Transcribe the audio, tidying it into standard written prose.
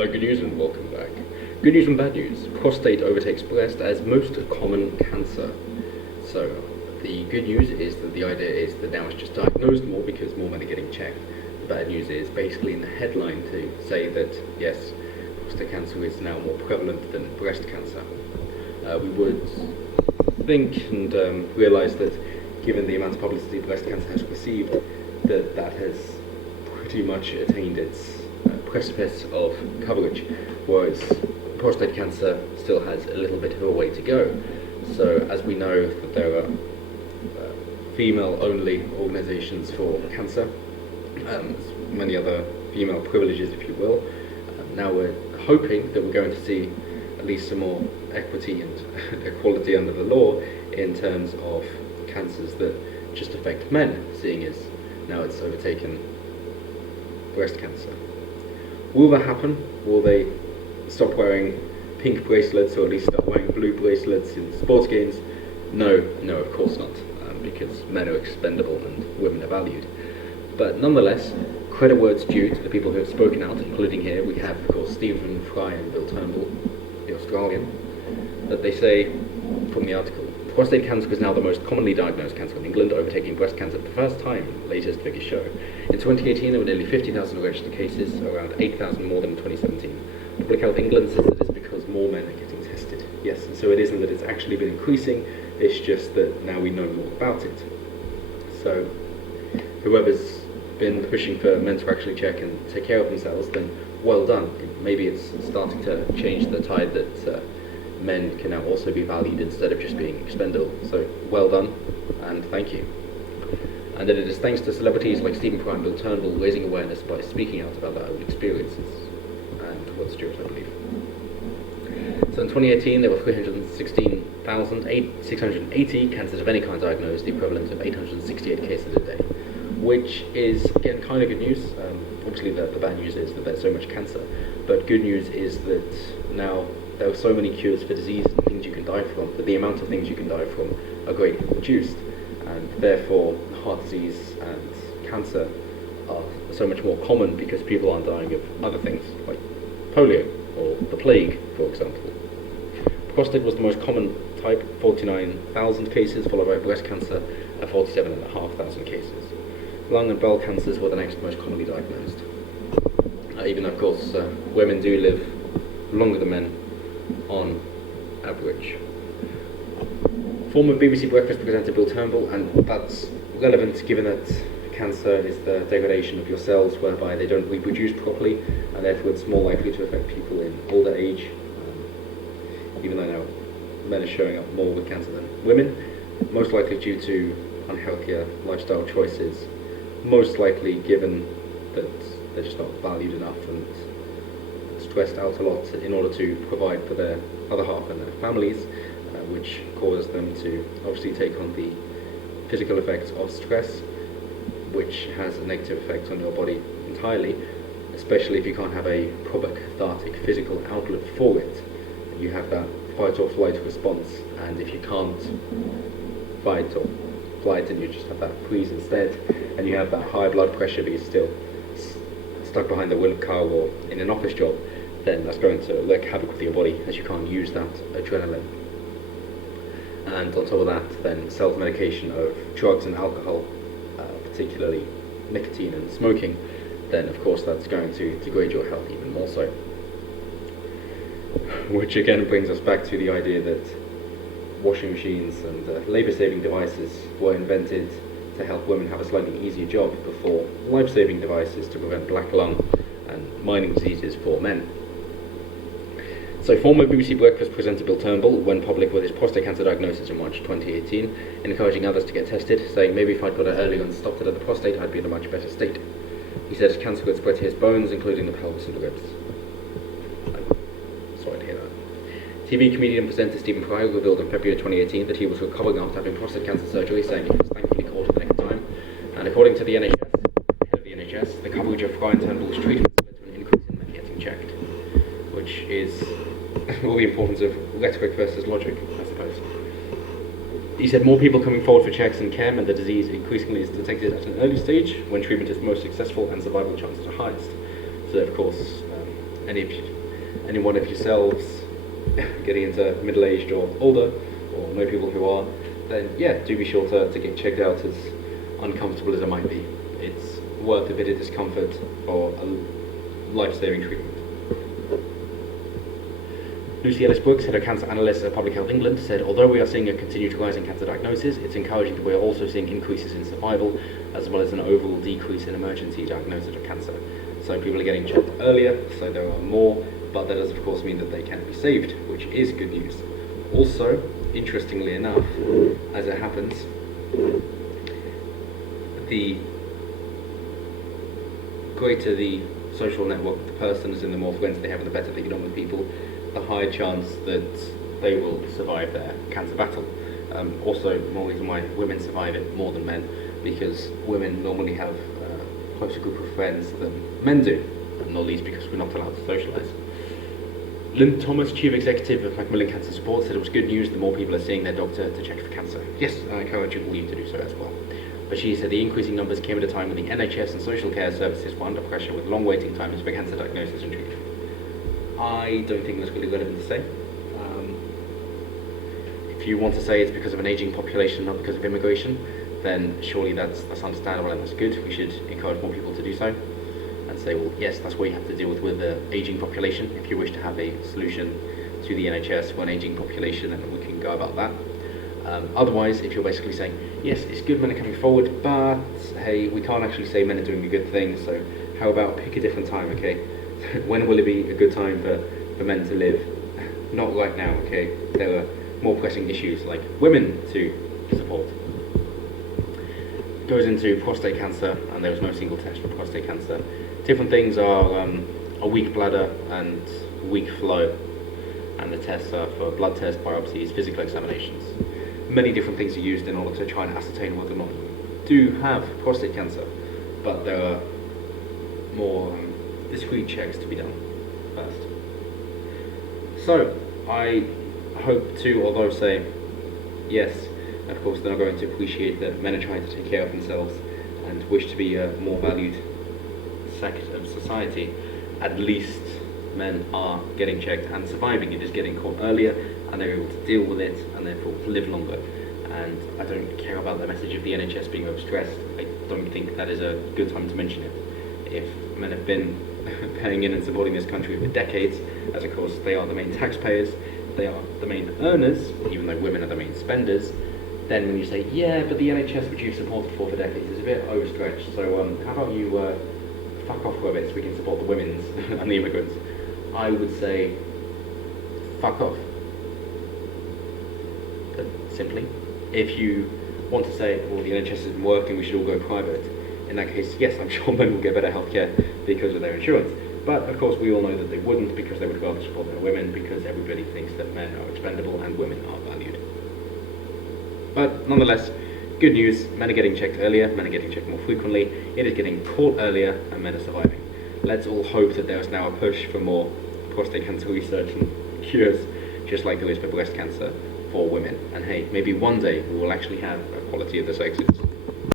Hello, good news and welcome back. Good news and bad news. Prostate overtakes breast as most common cancer. So, the good news is that the idea is that now it's just diagnosed more because more men are getting checked. The bad news is basically in the headline to say that, yes, prostate cancer is now more prevalent than breast cancer. We would think and realise that given the amount of publicity breast cancer has received, that has pretty much attained its precipice of coverage, whereas prostate cancer still has a little bit of a way to go. So as we know that there are female-only organisations for cancer, many other female privileges, if you will, now we're hoping that we're going to see at least some more equity and equality under the law in terms of cancers that just affect men, seeing as now it's overtaken breast cancer. Will that happen? Will they stop wearing pink bracelets, or at least start wearing blue bracelets in sports games? No, of course not, because men are expendable and women are valued. But nonetheless, credit where it's due to the people who have spoken out, including here, we have, of course, Stephen Fry and Bill Turnbull, the Australian, that they say from the article, prostate cancer is now the most commonly diagnosed cancer in England, overtaking breast cancer for the first time, latest figures show. In 2018, there were nearly 50,000 registered cases, around 8,000 more than in 2017. Public Health England says that it's because more men are getting tested. Yes, and so it isn't that it's actually been increasing, it's just that now we know more about it. So, whoever's been pushing for men to actually check and take care of themselves, then well done. Maybe it's starting to change the tide that men can now also be valued instead of just being expendable. So well done and thank you. And that it is thanks to celebrities like Stephen Fry and Bill Turnbull raising awareness by speaking out about their own experiences. And Rod Stewart, I believe. So in 2018 there were 316,680 cancers of any kind diagnosed, the equivalent of 868 cases a day, which is again kind of good news. Obviously the bad news is that there's so much cancer, but good news is that now there are so many cures for disease and things you can die from, that the amount of things you can die from are greatly reduced, and therefore heart disease and cancer are so much more common because people aren't dying of other things like polio or the plague, for example. Prostate was the most common type, 49,000 cases, followed by breast cancer at 47,500 cases. Lung and bowel cancers were the next most commonly diagnosed. Even though, of course, women do live longer than men on average. Former BBC Breakfast presenter Bill Turnbull, and that's relevant given that cancer is the degradation of your cells whereby they don't reproduce properly, and therefore it's more likely to affect people in older age, even though now men are showing up more with cancer than women, most likely due to unhealthier lifestyle choices, most likely given that they're just not valued enough and stressed out a lot in order to provide for their other half and their families, which causes them to obviously take on the physical effects of stress, which has a negative effect on your body entirely, especially if you can't have a proper cathartic physical outlet for it. You have that fight or flight response, and if you can't fight or flight and you just have that freeze instead, and you have that high blood pressure but you're still stuck behind the wheel of a car or in an office job, then that's going to wreak havoc with your body as you can't use that adrenaline. And on top of that, then self-medication of drugs and alcohol, particularly nicotine and smoking, then of course that's going to degrade your health even more so. Which again brings us back to the idea that washing machines and labour-saving devices were invented to help women have a slightly easier job before life-saving devices to prevent black lung and mining diseases for men. So former BBC Breakfast presenter Bill Turnbull went public with his prostate cancer diagnosis in March 2018, encouraging others to get tested, saying maybe if I'd got it earlier and stopped it at the prostate, I'd be in a much better state. He said cancer could spread to his bones, including the pelvis and the ribs. I'm sorry to hear that. TV comedian and presenter Stephen Fry revealed in February 2018 that he was recovering after having prostate cancer surgery, saying he was thankfully caught at the nick of time. And according to the NHS, head of the NHS, the coverage of Fry and Turnbull's treatment led to an increase in men getting checked, which is all the importance of rhetoric versus logic, I suppose. He said more people coming forward for checks and care meant the disease increasingly is detected at an early stage when treatment is most successful and survival chances are highest. So of course, any one of yourselves getting into middle-aged or older, or know people who are, then yeah, do be sure to get checked out, as uncomfortable as it might be. It's worth a bit of discomfort for a life-saving treatment. Lucy Ellis Brooks, head of cancer analyst at Public Health England, said, although we are seeing a continued rise in cancer diagnosis, it's encouraging that we are also seeing increases in survival, as well as an overall decrease in emergency diagnosis of cancer. So people are getting checked earlier, so there are more, but that does of course mean that they can be saved, which is good news. Also, interestingly enough, as it happens, the greater the social network the person is in, the more friends they have, and the better they get on with people, the higher chance that they will survive their cancer battle. Also, more reason why women survive it more than men, because women normally have a closer group of friends than men do, and not least because we're not allowed to socialise. Lynn Thomas, Chief Executive of Macmillan Cancer Support, said it was good news the more people are seeing their doctor to check for cancer. Yes, I encourage all you to do so as well. But she said the increasing numbers came at a time when the NHS and social care services were under pressure with long waiting times for cancer diagnosis and treatment. I don't think that's really relevant to say. If you want to say it's because of an ageing population, not because of immigration, then surely that's understandable and that's good. We should encourage more people to do so and say, well, yes, that's what you have to deal with the ageing population. If you wish to have a solution to the NHS for an ageing population, then we can go about that. Otherwise, if you're basically saying, yes, it's good men are coming forward, but hey, we can't actually say men are doing a good thing, so how about pick a different time, okay? When will it be a good time for men to live? Not right now, okay? There are more pressing issues like women to support. It goes into prostate cancer, and there is no single test for prostate cancer. Different things are a weak bladder and weak flow, and the tests are for blood tests, biopsies, physical examinations. Many different things are used in order to try and ascertain whether or not you do have prostate cancer, but there are more discrete checks to be done first. So, I hope to, although say, yes, of course they're not going to appreciate that men are trying to take care of themselves and wish to be a more valued sect of society, at least men are getting checked and surviving. It is getting caught earlier, and they're able to deal with it, and therefore live longer. And I don't care about the message of the NHS being overstressed. I don't think that is a good time to mention it. If men have been paying in and supporting this country for decades, as of course they are the main taxpayers, they are the main earners, even though women are the main spenders, then when you say, yeah, but the NHS, which you've supported for decades, is a bit overstretched, so how about you fuck off for a bit so we can support the women's and the immigrants? I would say, fuck off. But simply. If you want to say, well, the NHS isn't working, we should all go private, in that case, yes, I'm sure men will get better healthcare because of their insurance. But of course, we all know that they wouldn't, because they would rather support their women, because everybody thinks that men are expendable and women are valued. But nonetheless, good news, men are getting checked earlier, men are getting checked more frequently, it is getting caught earlier, and men are surviving. Let's all hope that there is now a push for more prostate cancer research and cures, just like there is for breast cancer, for women. And hey, maybe one day we will actually have equality of the sexes.